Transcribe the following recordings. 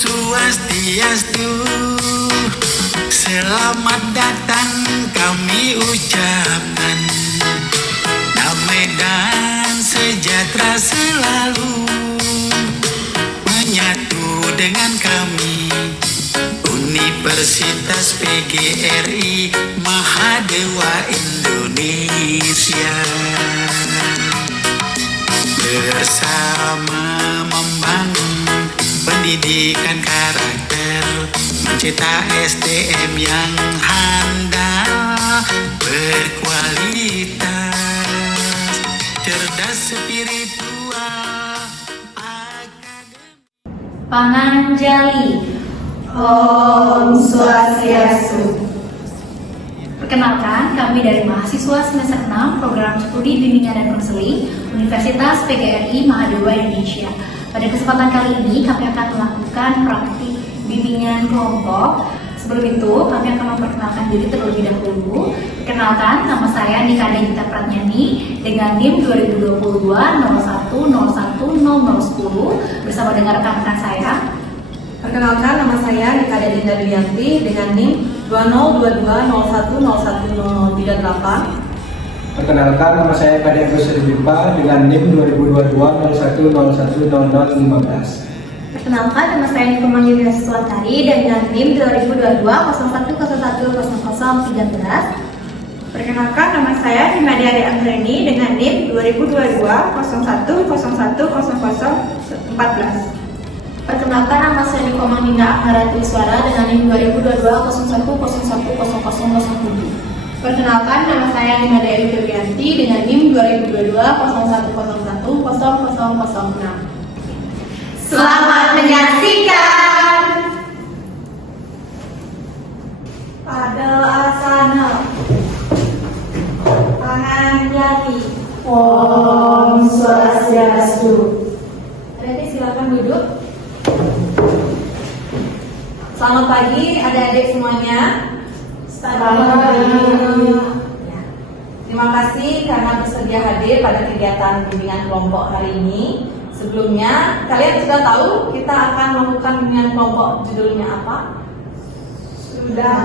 Swastiastu, selamat datang kami ucapkan, damai dan sejahtera selalu menyatu dengan kami. Universitas PGRI Mahadewa Indonesia, bersama membangun pendidikan karakter, mencetak SDM yang handal, berkualitas, cerdas spiritual, akademik. Panganjali. Om Swastiastu. Perkenalkan, kami dari mahasiswa semester 6 Program Studi Bimbingan dan Konseling Universitas PGRI Mahadewa Indonesia. Pada kesempatan kali ini kami akan melakukan praktik bimbingan kelompok. Sebelum itu, kami akan memperkenalkan diri terlebih dahulu. Perkenalkan, nama saya Nika Degita Pratnyani dengan NIM 2022 01010010 bersama dengan rekan-rekan saya. Perkenalkan, nama saya Nika Dinda Duyanti dengan NIM 202201010038. Perkenalkan, nama saya Kade Agus Sedipa dengan NIM 2022 01010015. Perkenalkan, nama saya Niko Manggil Suwantari dengan NIM 2022 01010013. Perkenalkan, nama saya Himadiari Anggreni dengan NIM 2022 01110014. Perkenalkan, nama saya Niko Manggil Akharat Wiswara dengan NIM 2022 01110017. Perkenalkan, nama saya Nima Dewi Febrianti dengan NIM 2022 01010006. Selamat menyaksikan. Padel asana, Panganjali. Om Swastiastu. Adik-adik silakan duduk. Selamat pagi adik-adik semuanya. Selamat pagi. Terima kasih karena bersedia hadir pada kegiatan bimbingan kelompok hari ini. Sebelumnya, kalian sudah tahu kita akan melakukan bimbingan kelompok, judulnya apa? Sudah.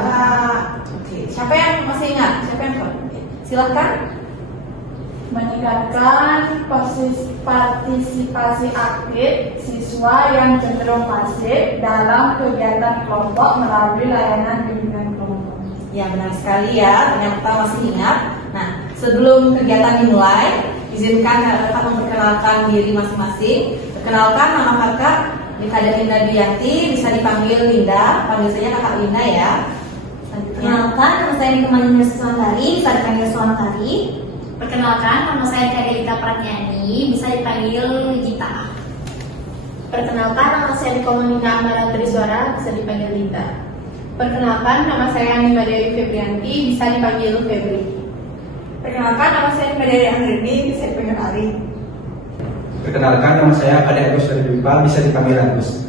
Oke. Siapa yang masih ingat? Siapa yang tahu? Oke. Silahkan. Meningkatkan partisipasi aktif siswa yang cenderung pasif dalam kegiatan kelompok melalui layanan bimbingan kelompok. Ya, benar sekali ya, ternyata masih ingat. Nah, sebelum kegiatan dimulai, izinkan kakak memperkenalkan diri masing-masing. Perkenalkan, nama kakak Nika Dinda Duyanti, bisa dipanggil Linda, panggil saja kakak Linda ya. Perkenalkan, nama saya Niko Manggil Suwantari, bisa dipanggil Suwantari. Perkenalkan, nama saya Kadita Pratnyani, bisa dipanggil Gita. Perkenalkan, nama saya Niko Manggil Akharat Wiswara, bisa dipanggil Linda. Perkenalkan, nama saya Nima Dewi Febrianti, bisa dipanggil Febri. Perkenalkan, nama saya Nima Dewi Anggreni, bisa dipanggil Ali. Perkenalkan, nama saya Kade Agus Sedipa, bisa dipanggil Agus.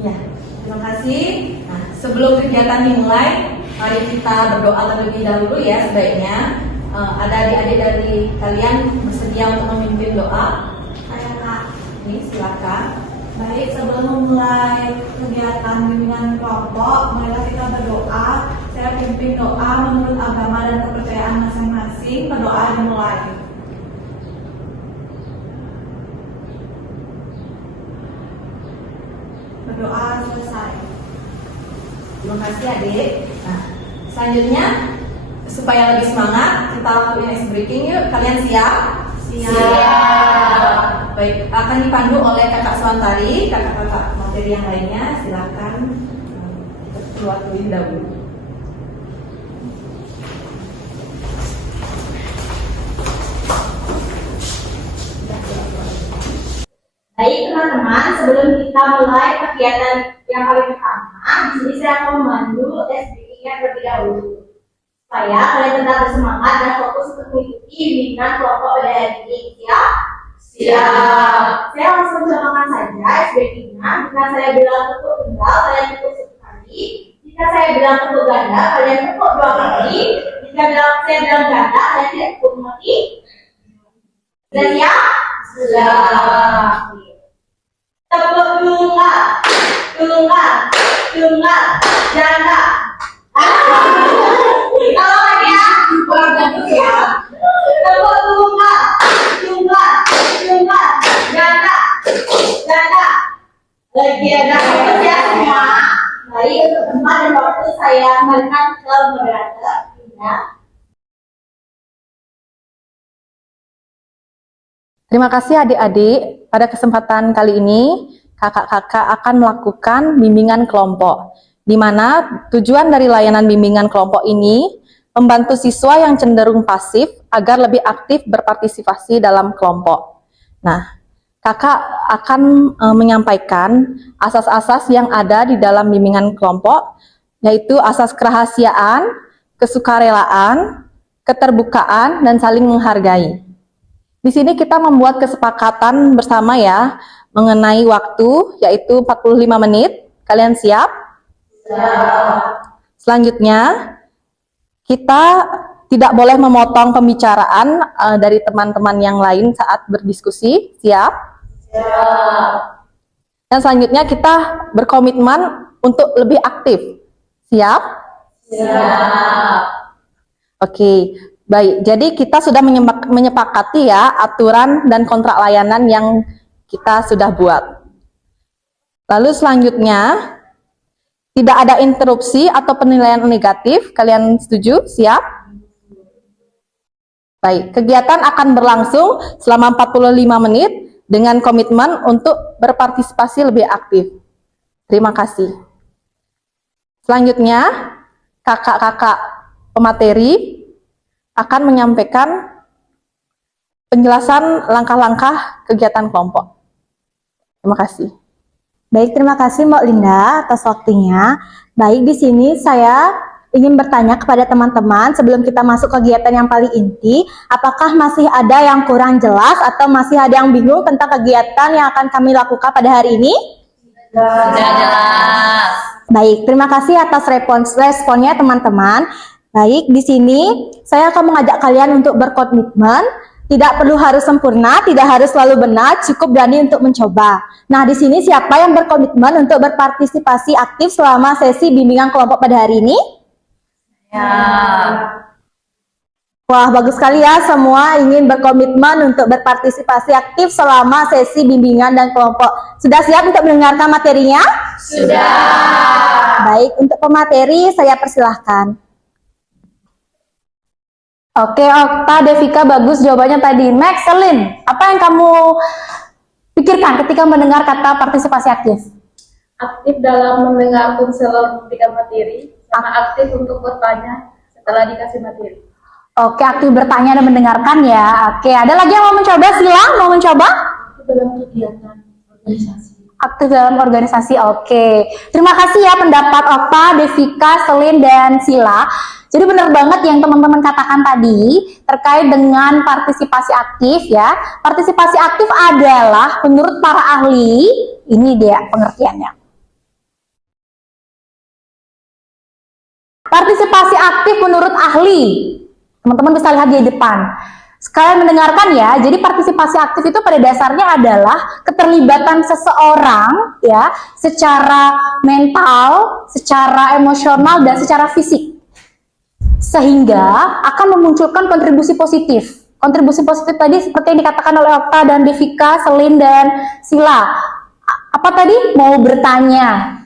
Ya, terima kasih. Nah, sebelum kegiatan dimulai, mari kita berdoa terlebih dahulu ya sebaiknya. Ada adik-adik dari kalian bersedia untuk memimpin doa? Ayo Kak. Ini silakan. Baik, sebelum memulai kegiatan bimbingan kelompok, marilah kita berdoa. Saya pimpin doa menurut agama dan kepercayaan masing-masing. Berdoa dimulai. Berdoa selesai. Terima kasih adik. Nah, selanjutnya supaya lebih semangat kita lakuin ice breaking yuk. Kalian siap? Siap. Baik, akan dipandu oleh kakak Suwantari, kakak-kakak materi yang lainnya. Silakan kita keluar terlebih dahulu. Baik teman-teman, sebelum kita mulai kegiatan yang paling pertama, di sini saya akan memandu SBI-nya terlebih dahulu. Supaya kalian tetap bersemangat dan fokus untuk mengikuti bimbingan kelompok pada hari ini. Siap? Siap. Saya langsung contohkan saja SBK-nya. Jika saya bilang bentuk tunggal, kalian bentuk satu kali. Jika saya bilang bentuk ganda, kalian bentuk 2 kali. Jika saya bilang ganda, kalian tidak bentuk lagi. Sudah siap? Sudah. Tepuk tunggal, tunggal, tunggal, ganda. Kalau lagi ya, tepuk tunggal, tunggal, tunggal, ganda, ganda. Lagi ada fokus ya semua. Baik, untuk tempat dan waktu saya kembalikan ke moderator. Ya. Terima kasih adik-adik. Pada kesempatan kali ini, kakak-kakak akan melakukan bimbingan kelompok, di mana tujuan dari layanan bimbingan kelompok ini membantu siswa yang cenderung pasif agar lebih aktif berpartisipasi dalam kelompok. Nah, kakak akan menyampaikan asas-asas yang ada di dalam bimbingan kelompok, yaitu asas kerahasiaan, kesukarelaan, keterbukaan, dan saling menghargai. Di sini kita membuat kesepakatan bersama ya, mengenai waktu, yaitu 45 menit. Kalian siap? Siap. Selanjutnya, kita tidak boleh memotong pembicaraan dari teman-teman yang lain saat berdiskusi. Siap? Siap. Dan selanjutnya kita berkomitmen untuk lebih aktif. Siap? Siap. Oke. Baik, jadi kita sudah menyepakati ya aturan dan kontrak layanan yang kita sudah buat. Lalu selanjutnya, tidak ada interupsi atau penilaian negatif. Kalian setuju? Siap? Baik, kegiatan akan berlangsung selama 45 menit dengan komitmen untuk berpartisipasi lebih aktif. Terima kasih. Selanjutnya, kakak-kakak pemateri akan menyampaikan penjelasan langkah-langkah kegiatan kelompok. Terima kasih. Baik, terima kasih Mbak Linda atas waktunya. Baik, di sini saya ingin bertanya kepada teman-teman sebelum kita masuk kegiatan yang paling inti, apakah masih ada yang kurang jelas atau masih ada yang bingung tentang kegiatan yang akan kami lakukan pada hari ini? Sudah jelas. Baik, terima kasih atas responnya teman-teman. Baik, di sini saya akan mengajak kalian untuk berkomitmen, tidak perlu harus sempurna, tidak harus selalu benar, cukup berani untuk mencoba. Nah, di sini siapa yang berkomitmen untuk berpartisipasi aktif selama sesi bimbingan kelompok pada hari ini? Ya. Wah, bagus sekali ya, semua ingin berkomitmen untuk berpartisipasi aktif selama sesi bimbingan dan kelompok. Sudah siap untuk mendengarkan materinya? Sudah. Baik, untuk pemateri saya persilahkan. Oke, Okta, Devika, bagus jawabannya tadi. Next, Selin, apa yang kamu pikirkan ketika mendengar kata partisipasi aktif? Aktif dalam mendengar konselor memberikan materi, sama aktif untuk bertanya setelah dikasih materi. Oke, aktif bertanya dan mendengarkan ya. Oke, ada lagi yang mau mencoba? Silang, mau mencoba? Aktif dalam kegiatan organisasi. Aktif dalam organisasi, oke. Terima kasih ya pendapat Okta, Devika, Selin, dan Sila. Jadi benar banget yang teman-teman katakan tadi terkait dengan partisipasi aktif ya. Partisipasi aktif adalah menurut para ahli, ini dia pengertiannya. Partisipasi aktif menurut ahli, teman-teman bisa lihat di depan. Sekalian mendengarkan ya, jadi partisipasi aktif itu pada dasarnya adalah keterlibatan seseorang ya, secara mental, secara emosional, dan secara fisik. Sehingga akan memunculkan kontribusi positif. Kontribusi positif tadi seperti yang dikatakan oleh Okta dan Devika, Selin, dan Sila. Apa tadi? Mau bertanya,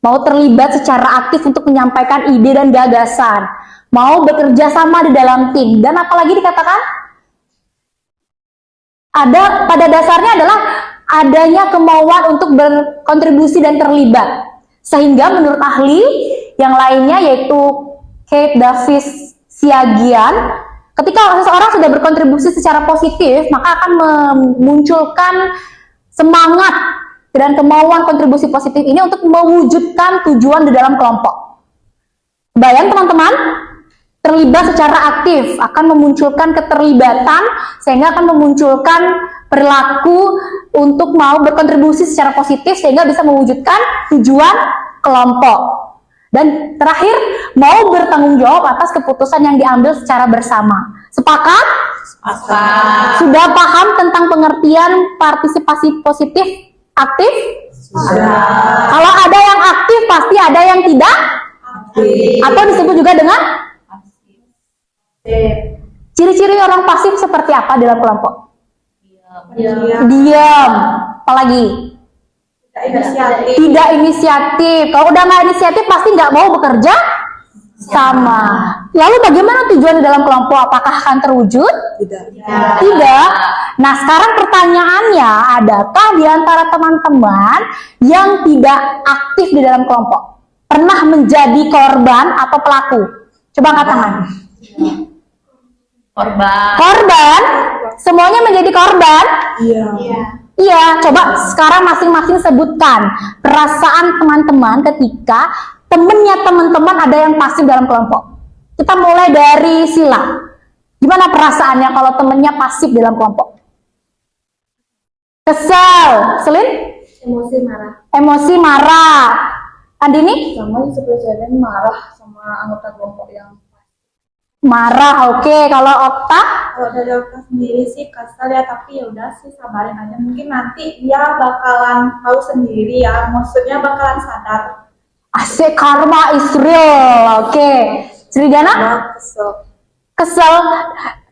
mau terlibat secara aktif untuk menyampaikan ide dan gagasan, mau bekerja sama di dalam tim, dan apalagi dikatakan? Ada pada dasarnya adalah adanya kemauan untuk berkontribusi dan terlibat. Sehingga menurut ahli yang lainnya yaitu Kate Davis Siagian, ketika seseorang sudah berkontribusi secara positif, maka akan memunculkan semangat dan kemauan kontribusi positif ini untuk mewujudkan tujuan di dalam kelompok. Bayang teman-teman? terlibat secara aktif, akan memunculkan keterlibatan sehingga akan memunculkan perilaku untuk mau berkontribusi secara positif sehingga bisa mewujudkan tujuan kelompok. Dan terakhir, mau bertanggung jawab atas keputusan yang diambil secara bersama. Sepakat? Sepakat. Sudah paham tentang pengertian partisipasi positif aktif? Kalau ada yang aktif pasti ada yang tidak aktif. Atau disebut juga dengan ciri-ciri orang pasif seperti apa dalam kelompok? Diam. Apalagi? Tidak inisiatif. Kalau udah nggak inisiatif pasti nggak mau bekerja sama. Lalu bagaimana tujuan di dalam kelompok? Apakah akan terwujud? Tidak. Nah, sekarang pertanyaannya, adakah di antara teman-teman yang tidak aktif di dalam kelompok pernah menjadi korban atau pelaku? Coba angkat tangan. Korban? Semuanya menjadi korban? Iya, coba sekarang masing-masing sebutkan perasaan teman-teman ketika temennya teman-teman ada yang pasif dalam kelompok. Kita mulai dari Sila. Gimana perasaannya kalau temennya pasif dalam kelompok? Kesel. Selin? Emosi marah. Andini? Sama seperti marah sama anggota kelompok yang Marah. Oke. Kalau Okta? Kalau dari Okta sendiri sih kesel ya, tapi ya udah sih sabarin aja. Mungkin nanti dia bakalan tahu sendiri ya, maksudnya bakalan sadar. Asik, karma is real. Oke. Sridana? Kesel.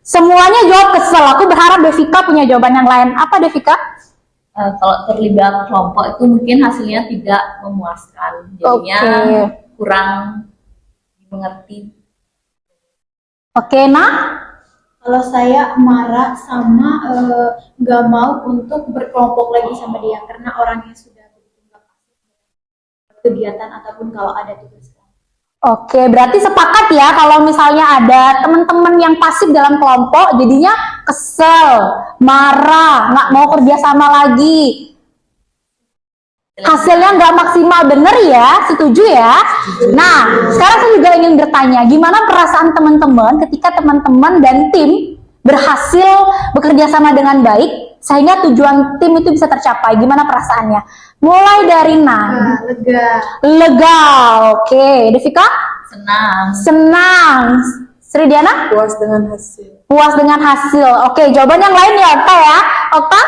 Semuanya jawab kesel. Aku berharap Devika punya jawaban yang lain. Apa Devika? kalau terlibat kelompok itu mungkin hasilnya tidak memuaskan, jadinya kurang dimengerti. Oke, nah? Kalau saya marah sama nggak mau untuk berkelompok lagi sama dia karena orangnya sudah begitu nggak kegiatan ataupun kalau ada tugas. Oke, berarti sepakat ya kalau misalnya ada teman-teman yang pasif dalam kelompok jadinya kesel, marah, nggak mau kerja sama lagi. Hasilnya nggak maksimal, bener ya? Setuju ya? Nah, sekarang saya juga ingin bertanya, gimana perasaan teman-teman ketika teman-teman dan tim berhasil bekerja sama dengan baik sehingga tujuan tim itu bisa tercapai? Gimana perasaannya? Mulai dari lega, oke. Devika? Senang. Sri Diana? Puas dengan hasil. Puas dengan hasil. Oke, jawaban yang lain ya, Okta ya. Okta?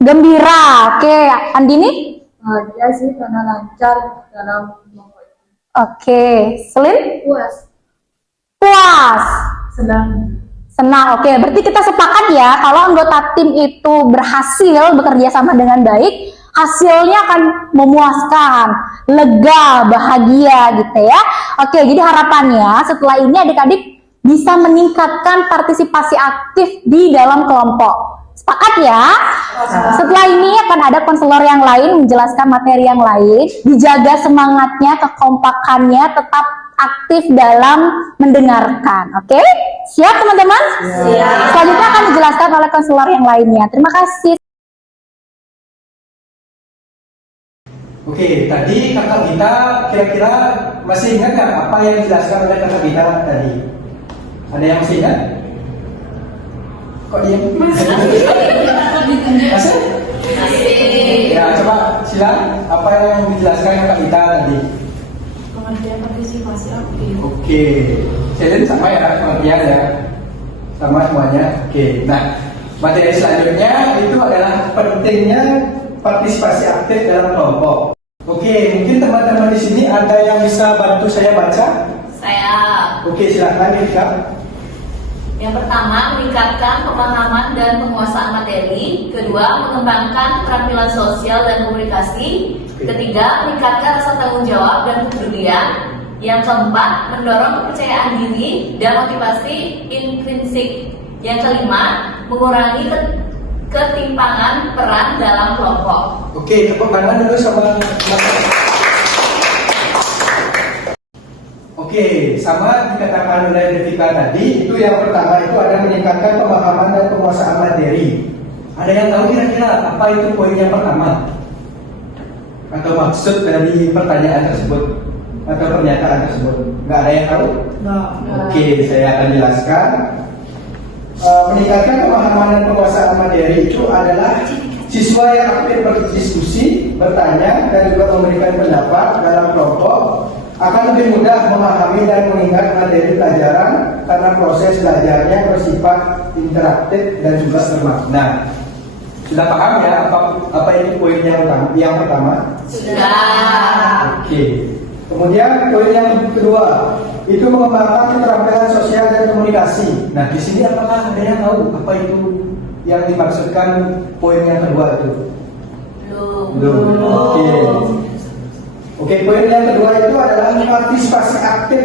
Gembira. Oke, Andini? Dia sih karena lancar dalam kelompok itu. Oke, Selin? Puas. Senang. Oke, berarti kita sepakat ya kalau anggota tim itu berhasil bekerja sama dengan baik, hasilnya akan memuaskan, lega, bahagia gitu ya. Oke, jadi harapannya setelah ini adik-adik bisa meningkatkan partisipasi aktif di dalam kelompok. Sepakat ya? Setelah ini akan ada konselor yang lain menjelaskan materi yang lain, dijaga semangatnya, kekompakannya, tetap aktif dalam mendengarkan. Oke? Siap teman-teman? Siap. Selanjutnya akan dijelaskan oleh konselor yang lainnya. Terima kasih. Oke, tadi kakak Gita kira-kira masih ingat kan apa yang dijelaskan oleh kakak Gita tadi? Ada yang masih ingat? Kok diam? Masih? Ya, coba silakan apa yang dijelaskan kakak Gita tadi? Pengertian partisipasi aktif. Oke, Selin sama ya pengertian ya, sama semuanya. Oke, nah materi selanjutnya itu adalah pentingnya partisipasi aktif dalam kelompok. Oke, mungkin teman-teman di sini ada yang bisa bantu saya baca? Saya. Oke, silakan Erika. Yang pertama, meningkatkan pemahaman dan penguasaan materi. Kedua, mengembangkan keterampilan sosial dan komunikasi. Ketiga, meningkatkan rasa tanggung jawab dan kepedulian. Yang keempat, mendorong kepercayaan diri dan motivasi intrinsik. Yang kelima, mengurangi ketimpangan peran dalam kelompok. Oke, tepuk tangan dulu sama. Oke, sama dikatakan oleh Devika tadi, itu yang pertama itu ada meningkatkan pemahaman dan penguasaan materi. Ada yang tahu kira-kira apa itu poin yang pertama? Atau maksud dari pertanyaan tersebut? atau pernyataan tersebut? Nggak ada yang tahu? Oke, saya akan jelaskan. Meningkatkan pemahaman dan penguasaan materi itu adalah siswa yang aktif berdiskusi, bertanya, dan juga memberikan pendapat dalam kelompok akan lebih mudah memahami dan mengingat materi pelajaran karena proses belajarnya bersifat interaktif dan juga bermakna. Sudah paham ya apa itu poin yang pertama? Sudah. Oke. Kemudian poin yang kedua itu mengembangkan keterampilan sosial dan komunikasi. Nah, di sini apakah ada yang tahu apa itu yang dimaksudkan poin yang kedua itu? Belum. Oke, poin yang kedua itu adalah partisipasi aktif,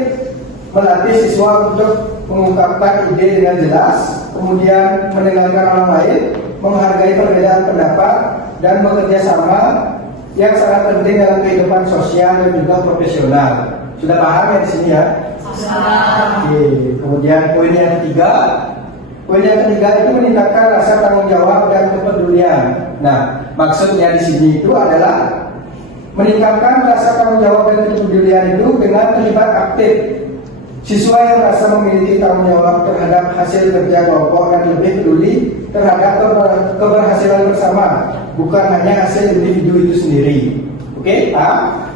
melatih siswa untuk mengungkapkan ide dengan jelas, kemudian mendengarkan orang lain, menghargai perbedaan pendapat, dan bekerja sama yang sangat penting dalam kehidupan sosial dan juga profesional. Sudah paham ya di sini ya? Oke, kemudian poin yang ketiga. Poin yang ketiga itu meningkatkan rasa tanggung jawab dan kepedulian. Nah, maksudnya di sini itu adalah meningkatkan rasa tanggung jawab dan kepedulian itu dengan terlibat aktif. Siswa yang merasa memiliki tanggung jawab terhadap hasil kerja kelompok dan lebih peduli terhadap keberhasilan bersama, bukan hanya hasil individu itu sendiri. Oke, paham?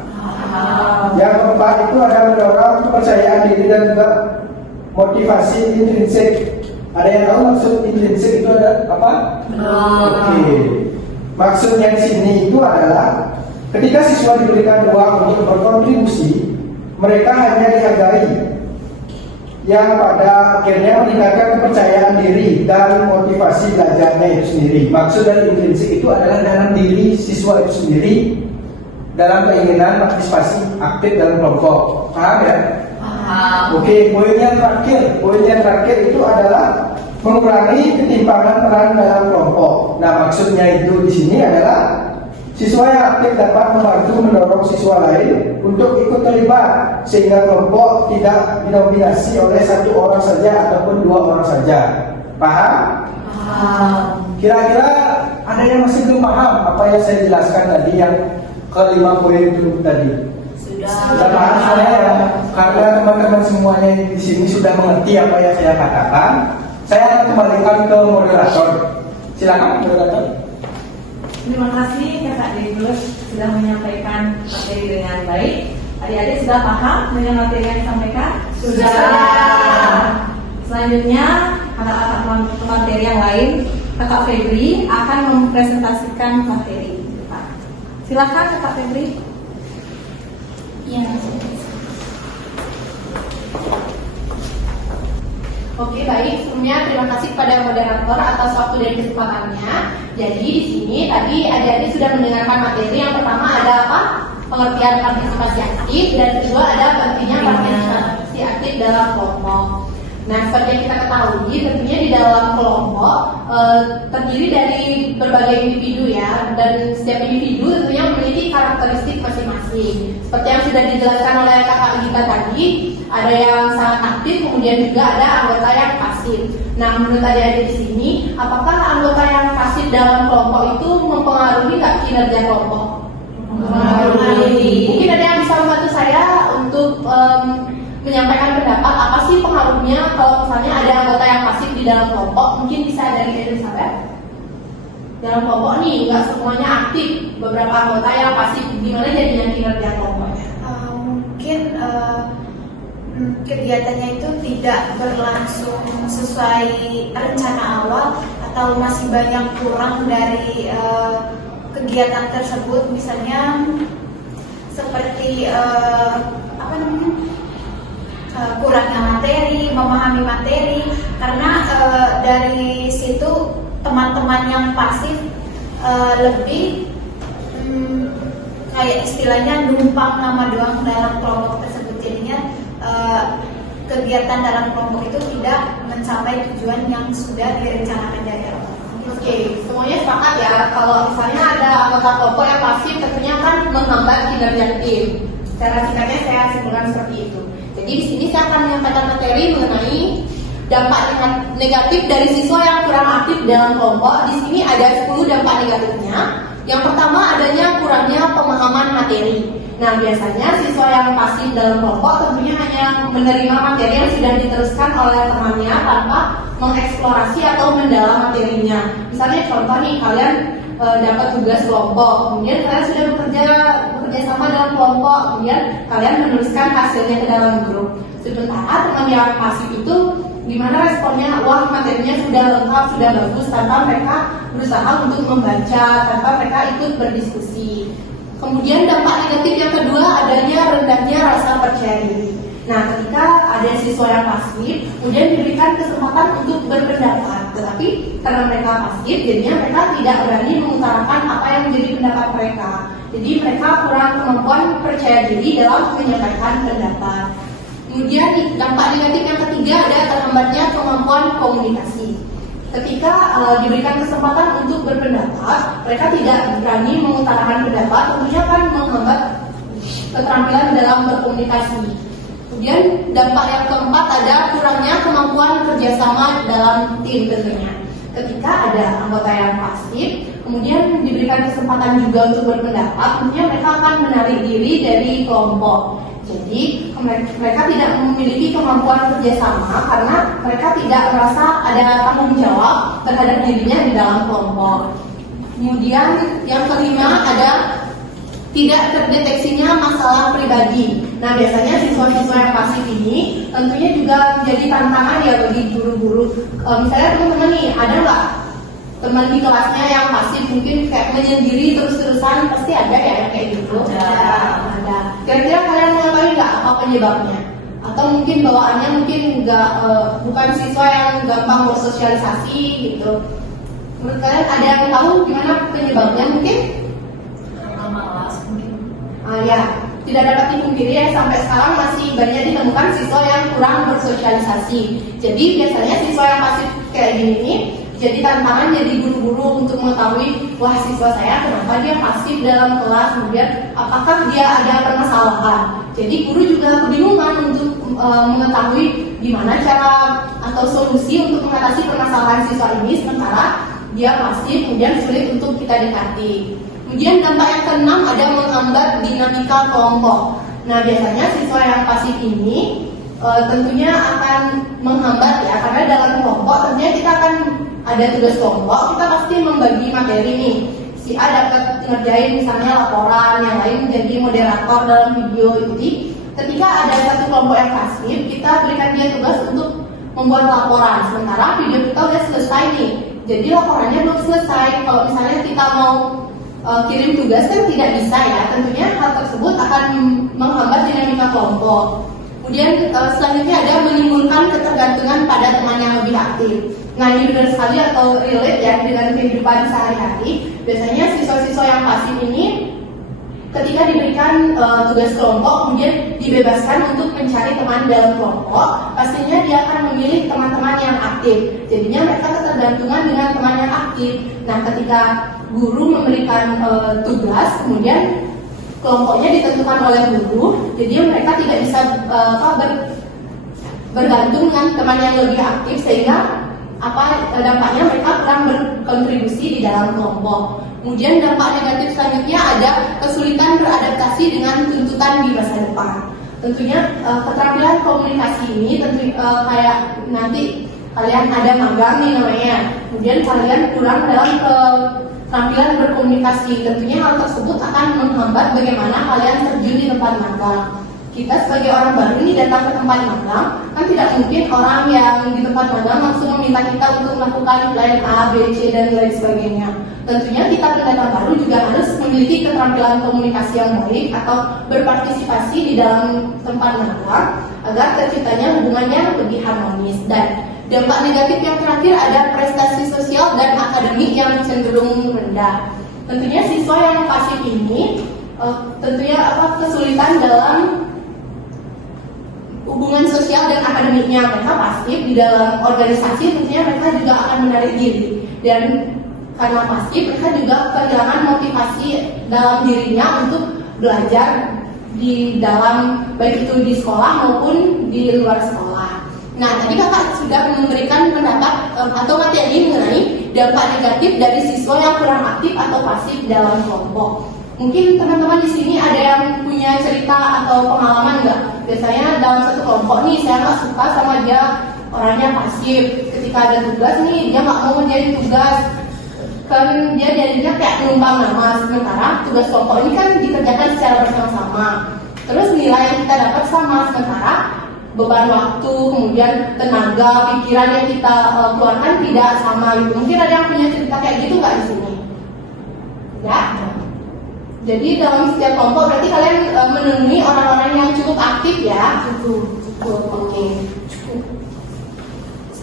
Yang keempat itu ada mendorong kepercayaan diri dan juga motivasi intrinsik. Ada yang tahu maksud intrinsik itu ada apa? Oke. Maksudnya di sini itu adalah ketika siswa diberikan ruang untuk berkontribusi, mereka hanya dihargai, yang pada akhirnya meningkatkan kepercayaan diri dan motivasi belajarnya itu sendiri. Maksud dari intrinsik itu adalah dalam diri siswa itu sendiri, dalam keinginan partisipasi aktif dalam kelompok. Paham ya? Oke, poin yang terakhir itu adalah mengurangi ketimpangan peran dalam kelompok. Nah, maksudnya itu di sini adalah siswa yang aktif dapat membantu mendorong siswa lain untuk ikut terlibat sehingga kelompok tidak didominasi oleh satu orang saja ataupun dua orang saja. Paham? Kira-kira ada yang masih belum paham apa yang saya jelaskan tadi, yang kelima poin itu tadi? Sudah paham semuanya ya? Karena teman-teman semuanya di sini sudah mengerti apa yang saya katakan, saya akan kembalikan ke moderator. Silakan moderator. Terima kasih Kakak Degus sudah menyampaikan materi dengan baik. Adik-adik sudah paham dengan materi yang disampaikan? Sudah. Selanjutnya kakak-kakak materi yang lain, Kakak Febri akan mempresentasikan materi. Silakan Kakak Febri. Ya. Oke, baik. Sebelumnya terima kasih kepada moderator atas waktu dan kesempatannya. Jadi di sini tadi adik-adik sudah mendengarkan materi. Yang pertama ada apa? Pengertian partisipasi aktif, dan kedua ada pentingnya partisipasi aktif dalam kelompok. Nah, seperti yang kita ketahui, tentunya di dalam kelompok terdiri dari berbagai individu ya, dan setiap individu tentunya memiliki karakteristik masing-masing. Seperti yang sudah dijelaskan oleh Kakak Gita tadi, ada yang sangat aktif, kemudian juga ada anggota yang pasif. Nah, menurut adik-adik di sini, apakah anggota yang pasif dalam kelompok itu mempengaruhi nggak kinerja kelompok? Mempengaruhi. Mungkin ada yang bisa membantu saya untuk menyampaikan pendapat apa sih pengaruhnya kalau misalnya ada anggota yang pasif di dalam kelompok? Mungkin bisa dari Elizabeth. Dalam kelompok nih nggak semuanya aktif, beberapa anggota yang pasif, gimana jadinya kinerja kelompoknya? Mungkin kegiatannya itu tidak berlangsung sesuai rencana awal, atau masih banyak kurang dari kegiatan tersebut. Misalnya seperti kurangnya materi, memahami materi, karena dari situ teman-teman yang pasif lebih kayak istilahnya numpang nama doang dalam kelompok tersebut. Jadinya kegiatan dalam kelompok itu tidak mencapai tujuan yang sudah direncanakan dari awal. Oke, semuanya sepakat ya. Kalau misalnya ada anggota kelompok yang pasif, tentunya kan menghambat kinerja tim. Secara singkatnya saya simpulkan seperti itu. Jadi di sini saya akan menyampaikan materi mengenai dampak negatif dari siswa yang kurang aktif dalam kelompok. Di sini ada 10 dampak negatifnya. Yang pertama adanya kurangnya pemahaman pemahaman materi. Nah, biasanya siswa yang pasif dalam kelompok tentunya hanya menerima materi yang sudah diteruskan oleh temannya tanpa mengeksplorasi atau mendalam materinya. Misalnya contoh nih, kalian dapat tugas kelompok, kemudian kalian sudah bekerja sama dalam kelompok, kemudian kalian menuliskan hasilnya ke dalam grup. Sementara teman yang pasif itu gimana responnya? Wah, materinya sudah lengkap, sudah bagus, tanpa mereka berusaha untuk membaca, tanpa mereka ikut berdiskusi. Kemudian dampak negatif yang kedua adanya rendahnya rasa percaya diri. Nah, ketika ada siswa yang pasif, kemudian diberikan kesempatan untuk berpendapat, tetapi karena mereka pasif, jadinya mereka tidak berani mengutarakan apa yang menjadi pendapat mereka. Jadi mereka kurang kemampuan percaya diri dalam menyampaikan pendapat. Kemudian dampak negatif yang ketiga ada terhambatnya kemampuan komunikasi. Ketika diberikan kesempatan untuk berpendapat, mereka tidak berani mengutarakan pendapat, tentunya akan menghambat keterampilan dalam berkomunikasi. Kemudian dampak yang keempat ada kurangnya kemampuan kerjasama dalam tim tentunya. Ketika ada anggota yang pasif, kemudian diberikan kesempatan juga untuk berpendapat, tentunya mereka akan menarik diri dari kelompok. Jadi mereka tidak memiliki kemampuan kerjasama karena mereka tidak merasa ada tanggung jawab terhadap dirinya di dalam kelompok. Kemudian yang kelima ada tidak terdeteksinya masalah pribadi. Nah, biasanya siswa-siswa yang pasif ini tentunya juga menjadi tantangan ya bagi guru-guru. Misalnya teman-teman nih, ada nggak teman di kelasnya yang pasif, mungkin kayak menyendiri terus-terusan, pasti ada ya yang kayak gitu. Ada. Kira-kira kalian mengetahui nggak apa penyebabnya? Atau mungkin bawaannya mungkin nggak bukan siswa yang gampang bersosialisasi gitu. Menurut kalian ada yang tahu gimana penyebabnya mungkin? Malas mungkin. Ya, tidak dapat dipungkiri ya, sampai sekarang masih banyak ditemukan siswa yang kurang bersosialisasi. Jadi biasanya siswa yang pasif kayak gini nih jadi tantangan jadi guru-guru untuk mengetahui, wah siswa saya kenapa dia pasif dalam kelas, kemudian apakah dia ada permasalahan. Jadi guru juga kebingungan untuk mengetahui gimana cara atau solusi untuk mengatasi permasalahan siswa ini, sementara dia pasif kemudian sulit untuk kita dekati. Kemudian dampak yang keenam ada menghambat dinamika kelompok. Nah, biasanya siswa yang pasif ini tentunya akan menghambat ya, karena dalam kelompok tentunya kita akan ada tugas kelompok, kita pasti membagi materi nih. Si A dapat ngerjain misalnya laporan, yang lain menjadi moderator dalam video. Jadi ketika ada satu kelompok yang pasif, kita berikan dia tugas untuk membuat laporan, sementara video kita udah selesai nih, jadi laporannya belum selesai. Kalau misalnya kita mau kirim tugas kan tidak bisa ya, tentunya hal tersebut akan menghambat dinamika kelompok. Kemudian selanjutnya ada menimbulkan ketergantungan pada teman yang lebih aktif. Nah, ini benar sekali atau relate ya dengan kehidupan sehari-hari. Biasanya siswa-siswa yang pasif ini ketika diberikan tugas kelompok kemudian dibebaskan untuk mencari teman dalam kelompok, pastinya dia akan memilih teman-teman yang aktif. Jadinya mereka ketergantungan dengan teman yang aktif. Nah, ketika guru memberikan tugas, kemudian kelompoknya ditentukan oleh guru, jadi mereka tidak bisa bergantung dengan teman yang lebih aktif, sehingga dampaknya mereka kurang berkontribusi di dalam kelompok. Kemudian dampak negatif selanjutnya ada kesulitan beradaptasi dengan tuntutan di masa depan. Tentunya keterampilan komunikasi ini kayak nanti kalian ada magang nih namanya, kemudian kalian kurang dalam keterampilan berkomunikasi. Tentunya hal tersebut akan menghambat bagaimana kalian terjun di tempat magang. Kita sebagai orang baru ini datang ke tempat magang, kan tidak mungkin orang yang di tempat magang langsung meminta kita untuk melakukan plan A, B, C, dan lain sebagainya. Tentunya kita pendatang baru juga harus memiliki keterampilan komunikasi yang baik atau berpartisipasi di dalam tempat magang agar terciptanya hubungannya lebih harmonis. Dan dampak negatif yang terakhir ada prestasi sosial dan akademik yang cenderung rendah. Tentunya siswa yang pasif ini tentunya kesulitan dalam hubungan sosial dan akademiknya. Mereka pasif di dalam organisasi, tentunya mereka juga akan menarik diri, dan karena pasif mereka juga kehilangan motivasi dalam dirinya untuk belajar di dalam baik itu di sekolah maupun di luar sekolah. Nah, tadi kakak sudah memberikan pendapat atau materi mengenai dampak negatif dari siswa yang kurang aktif atau pasif dalam kelompok. Mungkin teman-teman di sini ada yang punya cerita atau pengalaman nggak? Biasanya dalam satu kelompok nih, saya nggak suka sama dia, orangnya pasif. Ketika ada tugas nih, dia nggak mau ngerjain tugas. Kan dia jadinya kayak numpang nama. Sementara tugas kelompok ini kan dikerjakan secara bersama-sama. Terus nilai yang kita dapat sama. Sementara beban waktu, kemudian tenaga, pikiran yang kita keluarkan tidak sama gitu. Mungkin ada yang punya cerita kayak gitu nggak di sini? Ya. Jadi dalam setiap kelompok berarti kalian menemui orang-orang yang cukup aktif ya. Cukup.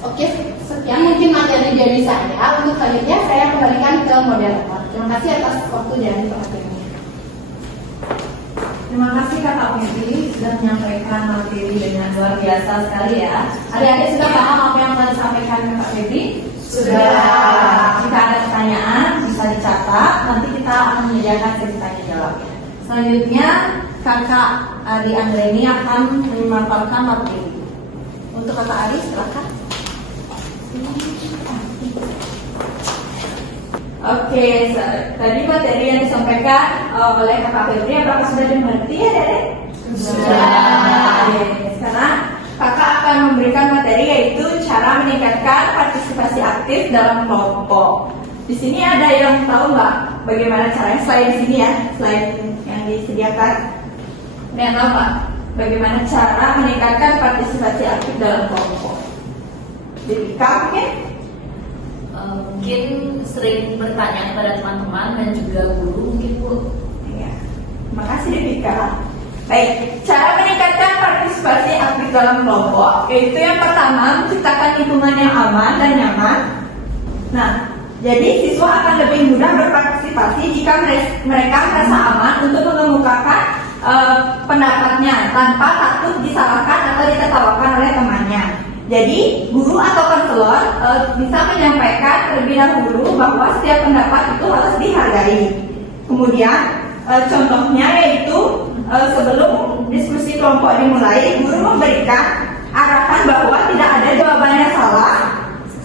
Oke, sekian mungkin materi dari saya. Untuk selanjutnya saya kembalikan ke moderator. Terima kasih atas waktunya dan perhatiannya. Terima kasih Kakak Febri sudah menyampaikan materi dengan luar biasa sekali ya. Adik-adik sudah paham apa yang telah disampaikan Kakak Febri? Sudah. Jika ada pertanyaan bisa dicatat. Nanti kita akan menyediakan sesi tanya jawab. Selanjutnya Kakak Ari Andreni akan memaparkan materi. Untuk Kakak Ari silakan. Oke, tadi materi yang disampaikan oleh Kakak Febri apakah sudah dimengerti ya, Dede? Sudah. Sekarang Kakak akan memberikan materi yaitu cara meningkatkan partisipasi aktif dalam kelompok. Di sini ada yang tahu nggak bagaimana caranya? Selain di sini ya, selain yang disediakan, ada yang tahu nggak bagaimana cara meningkatkan partisipasi aktif dalam kelompok? Jadi mungkin? Mungkin sering bertanya kepada teman-teman dan juga guru mungkin Bu. Ya. Terima kasih Devika. Baik, cara meningkatkan partisipasi aktif dalam kelompok yaitu yang pertama menciptakan lingkungan yang aman dan nyaman. Nah, jadi siswa akan lebih mudah berpartisipasi jika mereka merasa aman untuk mengemukakan pendapatnya tanpa takut disalahkan atau ditertawakan oleh temannya. Jadi guru atau konselor bisa menyampaikan terlebih dahulu bahwa setiap pendapat itu harus dihargai. Kemudian contohnya yaitu sebelum diskusi kelompok dimulai, guru memberikan arahan bahwa tidak ada jawaban yang salah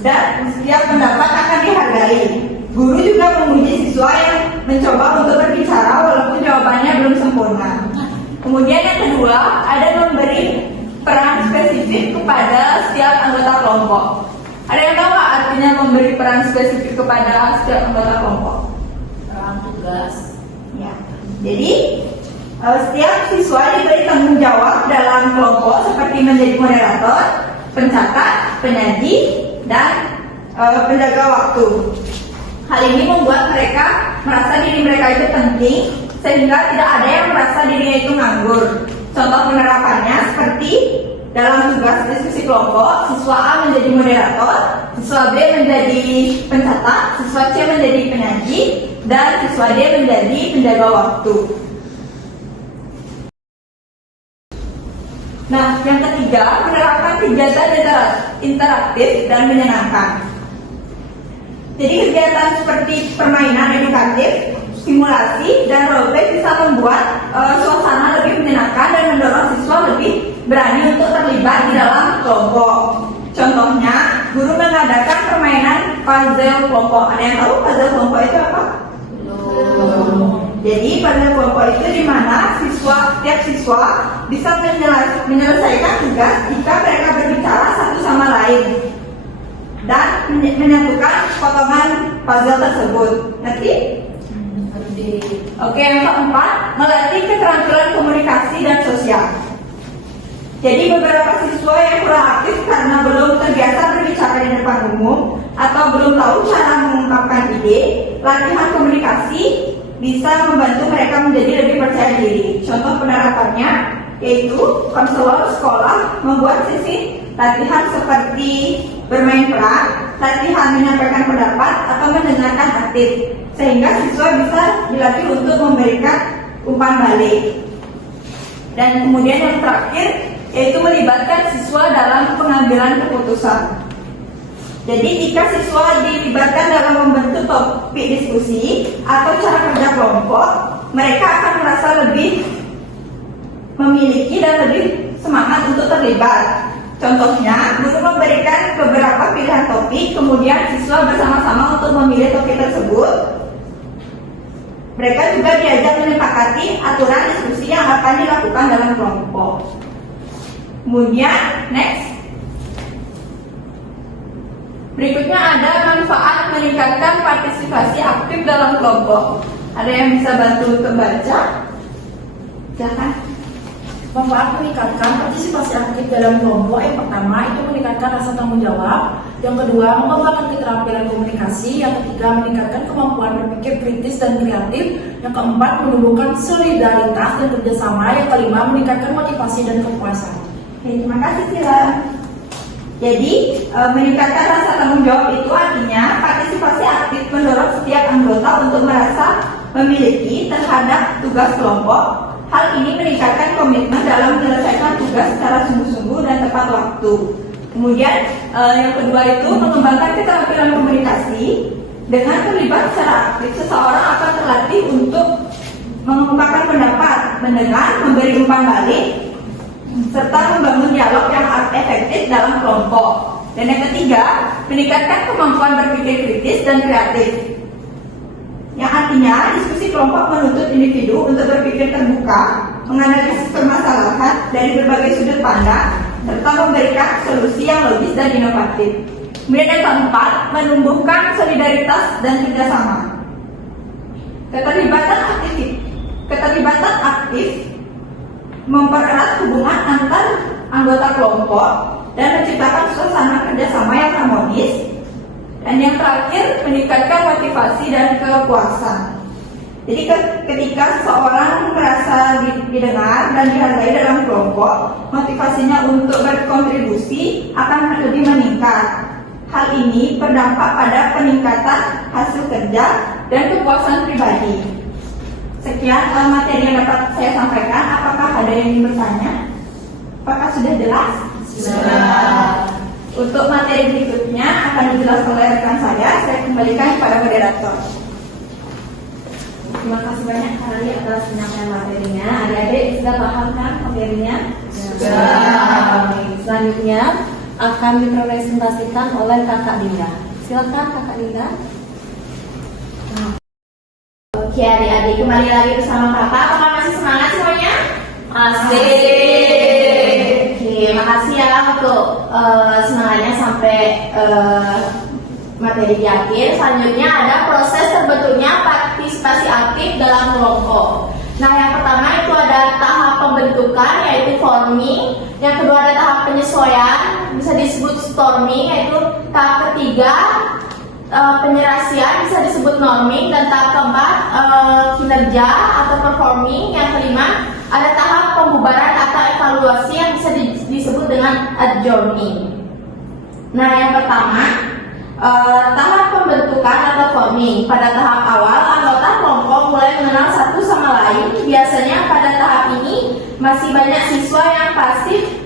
dan setiap pendapat akan dihargai. Guru juga memuji siswa yang mencoba untuk berbicara walaupun jawabannya belum sempurna. Kemudian yang kedua ada memberi peran spesifik kepada setiap anggota kelompok. Ada yang tahu nggak artinya memberi peran spesifik kepada setiap anggota kelompok? Peran tugas. Ya. Jadi setiap siswa diberi tanggung jawab dalam kelompok seperti menjadi moderator, pencatat, penyaji, dan penjaga waktu. Hal ini membuat mereka merasa diri mereka itu penting sehingga tidak ada yang merasa dirinya itu nganggur. Contoh penerapannya seperti dalam tugas diskusi kelompok, siswa A menjadi moderator, siswa B menjadi pencatat, siswa C menjadi penyaji, dan siswa D menjadi penjaga waktu. Nah, yang ketiga, menerapkan kegiatan interaktif dan menyenangkan. Jadi kegiatan seperti permainan edukatif, simulasi, dan roleplay bisa membuat suasana lebih menyenangkan dan mendorong siswa lebih berani untuk terlibat di dalam kelompok. Contohnya, guru mengadakan permainan puzzle kelompok. Ada yang tahu puzzle kelompok itu apa? Jadi puzzle kelompok itu di mana setiap siswa bisa menyelesaikan tugas jika mereka berbicara satu sama lain dan menyatukan potongan puzzle tersebut. Nanti? Oke, yang keempat, melatih keterampilan komunikasi dan sosial. Jadi beberapa siswa yang kurang aktif karena belum terbiasa berbicara di depan umum atau belum tahu cara mengungkapkan ide, latihan komunikasi bisa membantu mereka menjadi lebih percaya diri. Contoh penerapannya yaitu konselor sekolah membuat sesi latihan seperti bermain peran, latihan menyampaikan pendapat atau mendengarkan aktif, sehingga siswa bisa dilatih untuk memberikan umpan balik. Dan kemudian yang terakhir yaitu melibatkan siswa dalam pengambilan keputusan. Jadi jika siswa dilibatkan dalam membentuk topik diskusi atau cara kerja kelompok, mereka akan merasa lebih memiliki dan lebih semangat untuk terlibat. Contohnya, guru memberikan beberapa pilihan topik, kemudian siswa bersama-sama untuk memilih topik tersebut. Mereka juga diajak menyepakati aturan diskusi yang akan dilakukan dalam kelompok. Kemudian, next. Berikutnya ada manfaat meningkatkan partisipasi aktif dalam kelompok. Ada yang bisa bantu untuk baca? Silakan. Manfaat meningkatkan partisipasi aktif dalam kelompok yang pertama itu meningkatkan rasa tanggung jawab, yang kedua mengembangkan keterampilan komunikasi, yang ketiga meningkatkan kemampuan berpikir kritis dan kreatif, yang keempat menumbuhkan solidaritas dan kerjasama, yang kelima meningkatkan motivasi dan kepuasan. Oke, terima kasih Sila. Jadi meningkatkan rasa tanggung jawab itu artinya partisipasi aktif mendorong setiap anggota untuk merasa memiliki terhadap tugas kelompok. Hal ini meningkatkan komitmen dalam menyelesaikan tugas secara sungguh-sungguh dan tepat waktu. Kemudian yang kedua itu mengembangkan keterampilan komunikasi. Dengan terlibat secara aktif, seseorang akan terlatih untuk mengungkapkan pendapat, mendengar, memberi umpan balik, serta membangun dialog yang efektif dalam kelompok. Dan yang ketiga, meningkatkan kemampuan berpikir kritis dan kreatif. Yang artinya diskusi kelompok menuntut individu untuk berpikir terbuka, menganalisis permasalahan dari berbagai sudut pandang, serta memberikan solusi yang logis dan inovatif. Kemudian yang keempat, menumbuhkan solidaritas dan kerjasama. Keterlibatan aktif mempererat hubungan antar anggota kelompok dan menciptakan suasana kerjasama yang harmonis. Dan yang terakhir, meningkatkan motivasi dan kepuasan. Jadi ketika seseorang merasa didengar dan dihargai dalam kelompok, motivasinya untuk berkontribusi akan lebih meningkat. Hal ini berdampak pada peningkatan hasil kerja dan kepuasan pribadi. Sekian materi yang dapat saya sampaikan. Apakah ada yang ingin bertanya? Apakah sudah jelas? Sudah. Untuk materi berikutnya akan dijelaskan oleh rekan saya kembalikan kepada moderator. Terima kasih banyak Kak Ali atas penyampaian materinya. Adik-adik sudah paham kan materinya? Sudah. Selanjutnya akan dipresentasikan oleh Kakak Dinda. Silakan Kakak Dinda. Oke adik-adik, kembali lagi bersama kakak. Apakah masih semangat semuanya? Masih. Oke, makasih ya untuk semangatnya sampai materi di akhir. Selanjutnya ada proses terbentuknya partisipasi aktif dalam kelompok. Nah, yang pertama itu ada tahap pembentukan yaitu forming. Yang kedua ada tahap penyesuaian, bisa disebut storming, yaitu tahap ketiga penyelesaian bisa disebut norming, dan tahap keempat kinerja atau performing. Yang kelima ada tahap pembubaran atau evaluasi yang bisa disebut dengan adjourning. Nah, yang pertama tahap pembentukan atau forming. Pada tahap awal anggota kelompok mulai mengenal satu sama lain. Biasanya pada tahap ini masih banyak siswa yang pasif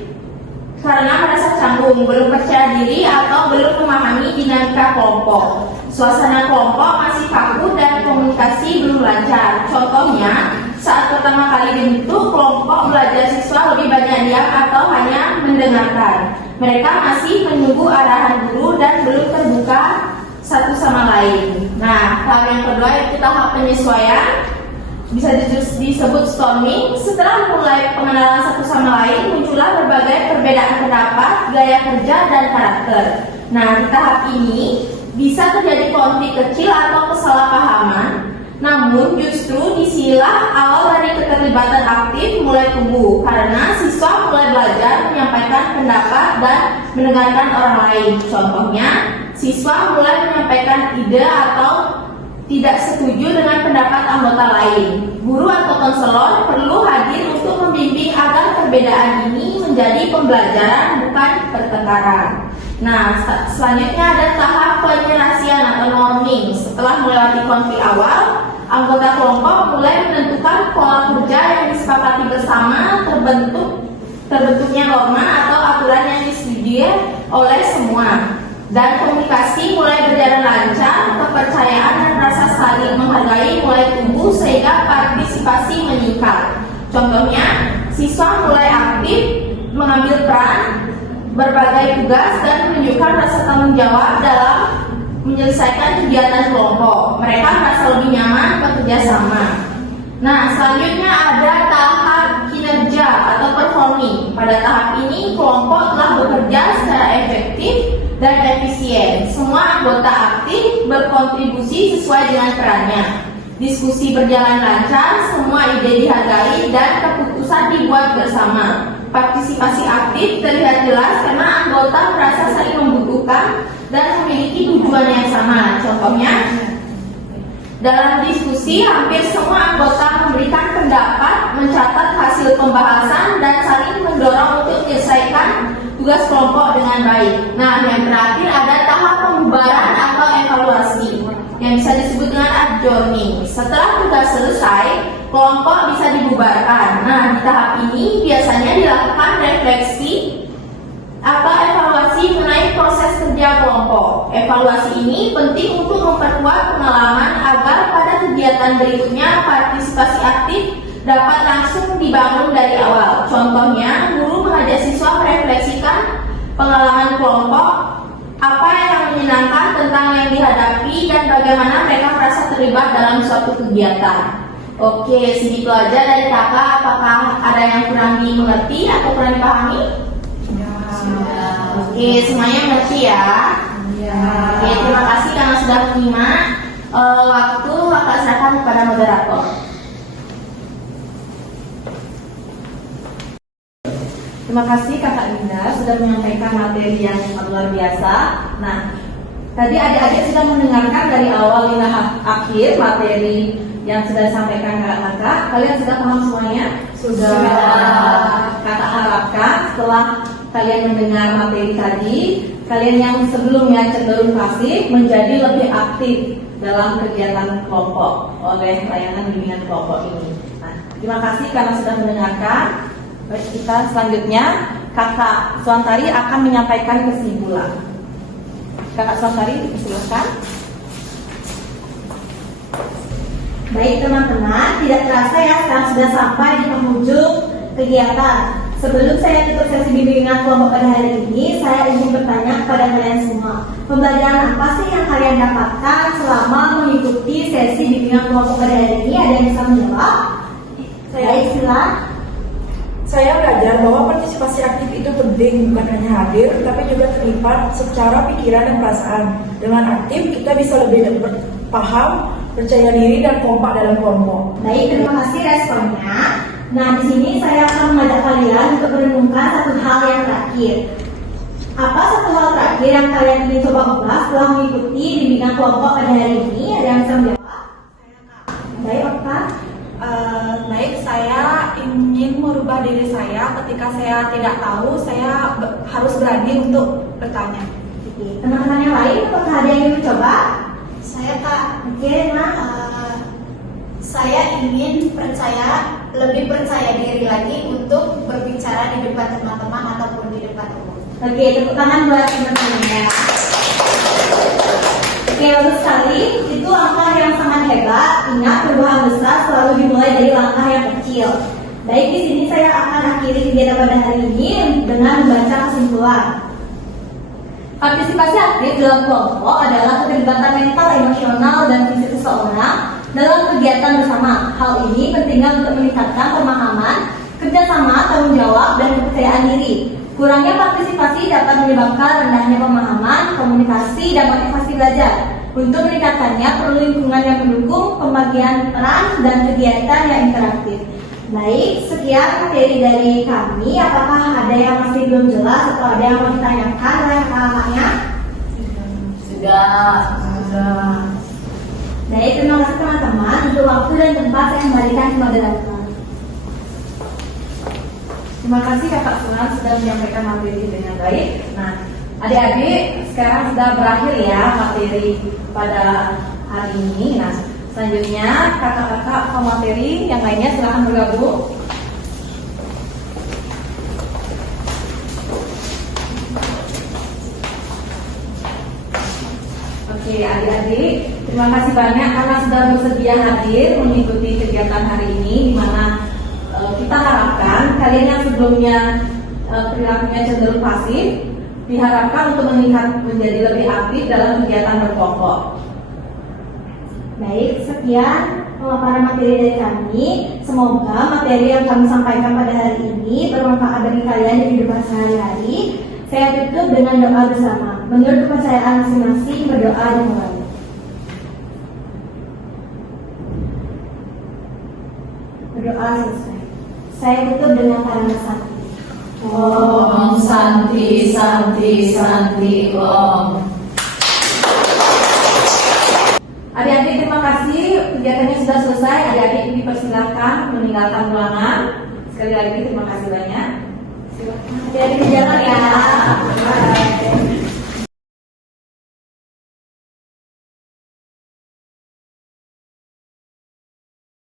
karena merasa canggung, belum percaya diri atau belum memahami dinamika kelompok. Suasana kelompok masih kaku dan komunikasi belum lancar. Contohnya, saat pertama kali dibentuk, kelompok belajar siswa lebih banyak diam atau hanya mendengarkan. Mereka masih menunggu arahan guru dan belum terbuka satu sama lain. Nah, tahap yang kedua itu tahap penyesuaian, bisa disebut storming. Setelah mulai pengenalan satu sama lain, muncullah berbagai perbedaan pendapat, gaya kerja, dan karakter. Nah, di tahap ini bisa terjadi konflik kecil atau kesalahpahaman. Namun justru disinilah awal dari keterlibatan aktif mulai tumbuh, karena siswa mulai belajar menyampaikan pendapat dan mendengarkan orang lain. Contohnya, siswa mulai menyampaikan ide atau tidak setuju dengan pendapat anggota lain. Guru atau konselor perlu hadir untuk membimbing agar perbedaan ini menjadi pembelajaran bukan pertengkaran. Nah, selanjutnya ada tahap penyelesaian atau norming. Setelah melewati konflik awal, anggota kelompok mulai menentukan pola kerja yang disepakati bersama, terbentuknya norma atau aturan yang disetujui oleh semua. Dan komunikasi mulai berjalan lancar, kepercayaan dan rasa saling menghargai mulai tumbuh sehingga partisipasi meningkat. Contohnya, siswa mulai aktif mengambil peran berbagai tugas dan menunjukkan rasa tanggung jawab dalam menyelesaikan kegiatan kelompok. Mereka merasa lebih nyaman bekerja sama. Nah, selanjutnya ada tahap kinerja atau performing. Pada tahap ini, kelompok telah bekerja secara efektif dan efisien. Semua anggota aktif berkontribusi sesuai dengan perannya. Diskusi berjalan lancar, semua ide dihargai, dan keputusan dibuat bersama. Partisipasi aktif terlihat jelas karena anggota merasa saling membutuhkan dan memiliki tujuan yang sama. Contohnya, dalam diskusi, hampir semua anggota memberikan pendapat, mencatat hasil pembahasan, dan saling mendorong untuk menyelesaikan tugas kelompok dengan baik. Nah, yang terakhir ada tahap pembubaran atau evaluasi, yang bisa disebut dengan adjourning. Setelah tugas selesai, kelompok bisa dibubarkan. Nah, di tahap ini biasanya dilakukan refleksi atau evaluasi mengenai proses kerja kelompok. Evaluasi ini penting untuk memperkuat pengalaman agar pada kegiatan berikutnya partisipasi aktif dapat langsung dibangun dari awal. Contohnya, guru mengajak siswa merefleksikan pengalaman kelompok, apa yang menyenangkan tentang yang dihadapi, dan bagaimana mereka merasa terlibat dalam suatu kegiatan. Oke, segitu aja dari kakak. Apakah ada yang kurang dimengerti atau kurang dipahami? Oke, semuanya mengerti ya? Oke, terima kasih karena sudah menyimak. Waktu akan serahkan kepada moderator. Terima kasih Kakak Dinda sudah menyampaikan materi yang luar biasa. Nah, tadi adik-adik sudah mendengarkan dari awal hingga akhir materi yang sudah disampaikan kakak-kakak. Kalian sudah paham semuanya? Sudah. Kakak harapkan setelah kalian mendengar materi tadi, kalian yang sebelumnya cenderung pasif menjadi lebih aktif dalam kegiatan kelompok oleh layanan bimbingan kelompok ini. Nah, terima kasih karena sudah mendengarkan. Baik, kita selanjutnya Kakak Suantari akan menyampaikan kesimpulan. Kakak Suantari, silakan. Baik teman-teman, tidak terasa ya sekarang sudah sampai di penghujung kegiatan. Sebelum saya tutup sesi bimbingan kelompok pada hari ini, saya ingin bertanya kepada kalian semua. Pembelajaran apa sih yang kalian dapatkan selama mengikuti sesi bimbingan kelompok pada hari ini? Ada yang bisa menjawab? Baik, silakan. Saya belajar bahwa partisipasi aktif itu penting, bukan hanya hadir, tapi juga terlibat secara pikiran dan perasaan. Dengan aktif, kita bisa lebih paham, percaya diri, dan kompak dalam kelompok. Baik, terima kasih responnya. Nah, di sini saya akan mengajak kalian untuk merenungkan satu hal yang terakhir. Apa satu hal terakhir yang kalian ingin coba ubah setelah mengikuti bimbingan kelompok pada hari ini? Ada yang bisa menjawab? Baik, Okta. Baik, saya ingin merubah diri saya. Ketika saya tidak tahu, saya harus berani untuk bertanya. Oke, teman-teman yang lain, apakah ada yang ingin mencoba? Saya Kak, Oke, nah. saya ingin lebih percaya diri lagi untuk berbicara di depan teman-teman ataupun di depan umum. Oke, tepuk tangan buat teman-temannya. Oke, bagus sekali. Itu langkah yang sangat hebat. Ingat, perubahan besar selalu dimulai dari langkah yang kecil. Baik, di sini saya akan akhiri kegiatan pada hari ini dengan membaca kesimpulan. Partisipasi aktif dalam kelompok adalah keterlibatan mental, emosional, dan fisik seseorang dalam kegiatan bersama. Hal ini pentingnya untuk meningkatkan pemahaman, kerjasama, tanggung jawab, dan kepercayaan diri. Kurangnya partisipasi dapat menyebabkan rendahnya pemahaman, komunikasi, dan motivasi belajar. Untuk meningkatkannya perlu lingkungan yang mendukung, pembagian peran, dan kegiatan yang interaktif. Baik, sekian materi dari kami. Apakah ada yang masih belum jelas atau ada yang mau ditanyakan oleh kakak-kakaknya? Sudah. Baik, terima kasih teman-teman. Untuk waktu dan tempat saya kembalikan ke moderator. Terima kasih Kakak Sunan sudah menyampaikan materi dengan baik. Nah, adik-adik, sekarang sudah berakhir ya materi pada hari ini. Nah, selanjutnya kakak-kakak materi yang lainnya silahkan bergabung. Oke, adik-adik, terima kasih banyak karena sudah bersedia hadir mengikuti kegiatan hari ini, di mana kita harapkan kalian yang sebelumnya perilakunya cenderung pasif diharapkan untuk menjadi lebih aktif dalam kegiatan berkelompok. Baik, sekian pemaparan materi dari kami. Semoga materi yang kami sampaikan pada hari ini bermanfaat bagi kalian di kehidupan sehari-hari. Saya tutup dengan doa bersama. Menurut kepercayaan masing-masing, berdoa dimulai. Berdoa selesai. Saya tutup dengan kalimat santi. Om Santi Santi Santi Om. Adik-adik, terima kasih. Kegiatannya sudah selesai. Adik-adik dipersilakan meninggalkan ruangan. Sekali lagi terima kasih banyak. Hati-hati di jalan ya. Bye.